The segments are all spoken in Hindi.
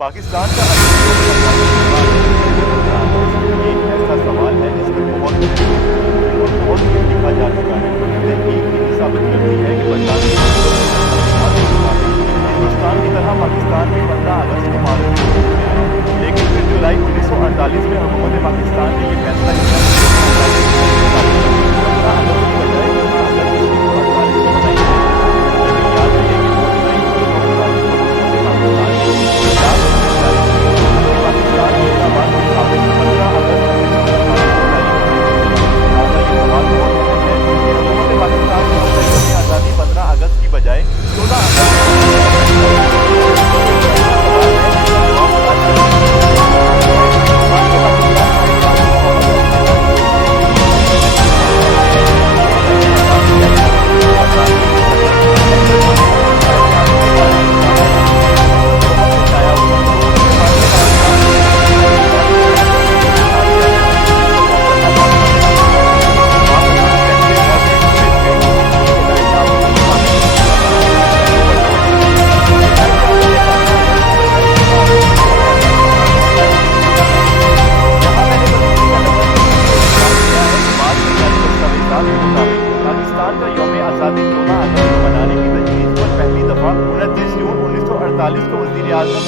पाकिस्तान का ये ऐसा सवाल है जिस पर बहुत कुछ लिखा जा चुका है। तहकीक भी साबित करती है कि हिंदुस्तान की तरह पाकिस्तान में 15 अगस्त को मालूम नहीं गया है, लेकिन फिर जुलाई 1948 में हुकूमत पाकिस्तान ने ये फैसला किया आजादी 15 अगस्त की बजाय 14 को वज़ीर आज़म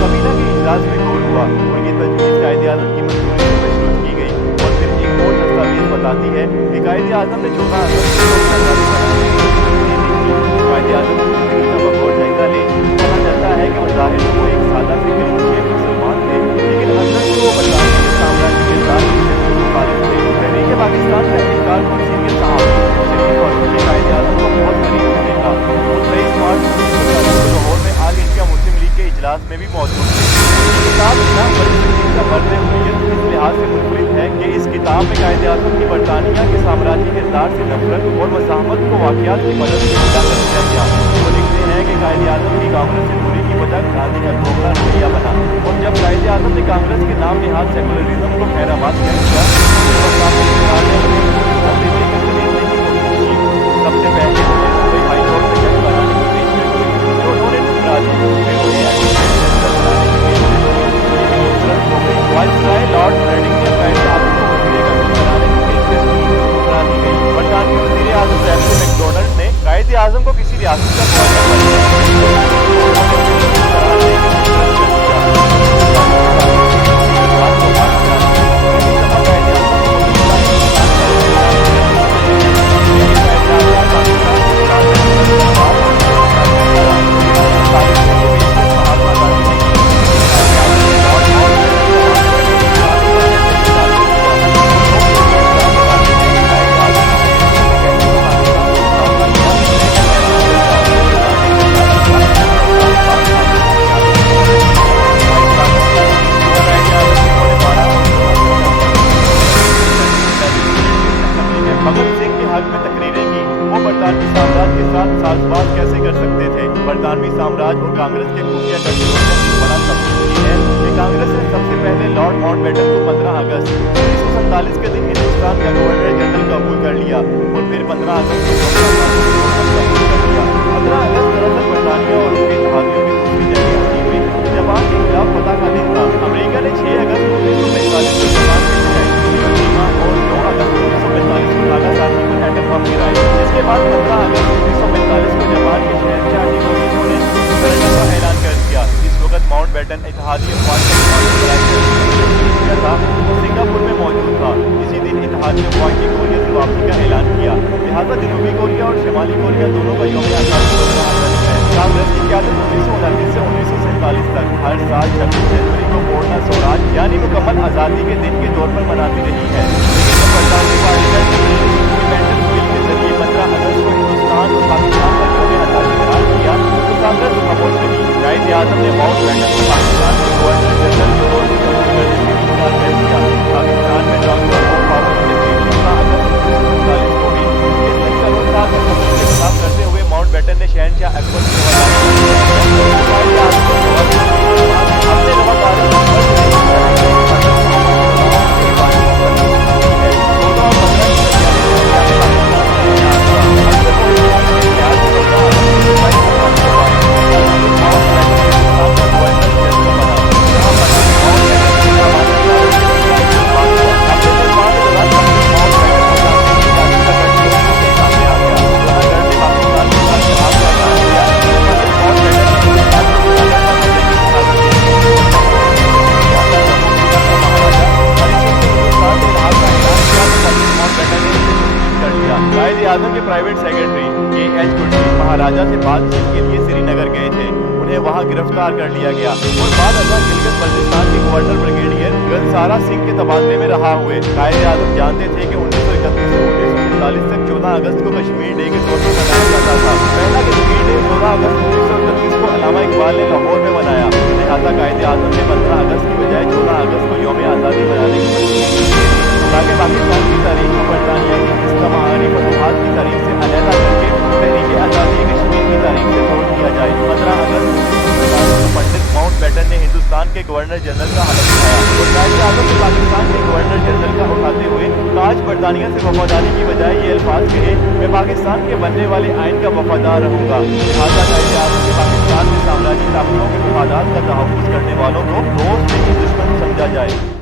कबीना के इजलास में गौर हुआ और ये तजवीज़ कायदे-आज़म की मंजूरी से मशरूत की गई। और फिर एक और दस्तावेज़ बताती है कि कायदे-आज़म ने 14 अगस्त कायदे-आज़म की जिंदगी का बगौर जायजा ले कहा जाता है कि ज़ाहिर वो एक सादा से गरीब शेख मुसलमान थे, लेकिन अंदर से वो बरतानिया के साम्राज्य के साथ मुखालिफ थे। तहरीक पाकिस्तान का इंतकाल को सीनियर साहब और उनके कायदे-आज़म को बहुत करीब से देखा। वो 23 मार्च लाहौर में आल इंडिया मुस्लिम लीग के इजलास में भी मौजूद थे। किताब का मर्द हुर्रियत इस लिहाज से मुनफरिद है कि इस किताब में कायदे-आज़म की बरतानिया के साम्राज्य के इक़्तिदार से नफरत और मज़ाहमत को वाक़यात की मदद से उजागर किया गया। वो लिखते हैं कि कायदे-आज़म की कांग्रेस से दूरी की वजह गांधी का दोगला रवैया बना, और जब कायदे-आज़म ने कांग्रेस के नाम निहाद सेकुलरिज्म को खैराबाद किया, सबसे पहले मुंबई हाई कोर्ट में जज बनाने की पेशकश हुई, जो उन्होंने ठुकरा दी। वाइसराय लॉर्ड रेडिंग ने कायदे-आज़म को वज़ीर कानून बनाने की पेशकश की, जो ठुकरा दी गई। बरतानवी वज़ीर आज़म रैमसी मैकडोनल्ड ने कायदे-आज़म को किसी रियासत का बरतानवी साम्राज्य और कांग्रेस के खुफिया गठजोड़ का बड़ा सबूत ये है कि कांग्रेस ने सबसे पहले लॉर्ड माउंटबेटन को 15 अगस्त 1947 के दिन हिंदुस्तान का गवर्नर जनरल कबूल कर लिया, और फिर 15 अगस्त को कबूल कर लिया। 15 अगस्त दरअसल बरतानिया और उनके इत्तेहादियों की दूसरी जंग होती हुई जापान के खिलाफ फतह का दिन था। अमेरिका ने 6 अगस्त 1945 को जापान के हिरोशिमा और 9 अगस्त 1945 को नागासाकी पर एटम बम गिराए। इसके बाद 15 अगस्त 1945 को जापान के शहंशाह हिरोशिमा ने सरहद का ऐलान कर दिया। इस वक्त माउंटबेटन इत्तेहादी अफवाज था, वो सिंगापुर में मौजूद था। इसी दिन इत्तेहादी अफवाज ने कोरिया से वापसी का ऐलान किया। लिहाजा जनूबी कोरिया और शिमाली कोरिया दोनों का यौम आज़ादी है। कांग्रेस की क़यादत 1929 से 1947 तक हर साल 26 जनवरी को पूर्ण स्वराज यानी मुकम्मल आज़ादी के दिन के तौर पर मनाती रही है, लेकिन जब बरतानवी पार्लियामेंट ने इंडिपेंडेंस बिल के जरिए 15 अगस्त को हिंदुस्तान और पाकिस्तान का यौम आज़ादी करार किया तो कांग्रेस खामोश रही। कायदे-आज़म ने माउंटबेटन को पाकिस्तान के गवर्नर जनरल के तौर पर कबूल करने से इनकार कर दिया। पाकिस्तान में ट्रांसफर ऑफ पावर की तकरीब 15 अगस्त 1947 को हुई। इस दिन का रोज़ के खिलाफ करते हुए माउंटबेटन ने शहंशाह अकबर के गिरफ्तार कर लिया गया और बाद अज़ां गिलगित बल्तिस्तान के गवर्नर ब्रिगेडियर गलसारा सिंह के तबादले में रहा हुए। कायदे आज़म जानते थे कि 1931 से 1945 तक 14 अगस्त को कश्मीर डे के तौर पर मनाया जाता था। पहला कश्मीर डे 16 अगस्त 1931 को अल्लामा इकबाल ने लाहौर में मनाया। लिहाजा कायदे आज़म ने 15 अगस्त की बजाय 14 अगस्त को यौम आज़ादी मनाने की मंजूरी दी ताकि पाकिस्तान की तारीख को बरतानिया की इस्तेमारी फतूहात की तारीख से अलहदा करके तहरीक आज़ादी कश्मीर की तारीख से जोड़ दिया जाए। 15 अगस्त 1947 को पंडित माउंटबेटन ने हिंदुस्तान के गवर्नर जनरल का हलफ उठाया और कायदे आज़म ने पाकिस्तान के गवर्नर जनरल का उठाते हुए ताज बरतानिया से वफादारी की बजाय ये अल्फाज कहे, मैं पाकिस्तान के बनने वाले आइन का वफादार रहूंगा। लिहाजा कायदे आज़म ने पाकिस्तान में साम्राज्य ताकतों के मफादात का तहफ़्फ़ुज़ करने वालों को दोस्त नहीं दुश्मन समझा जाए।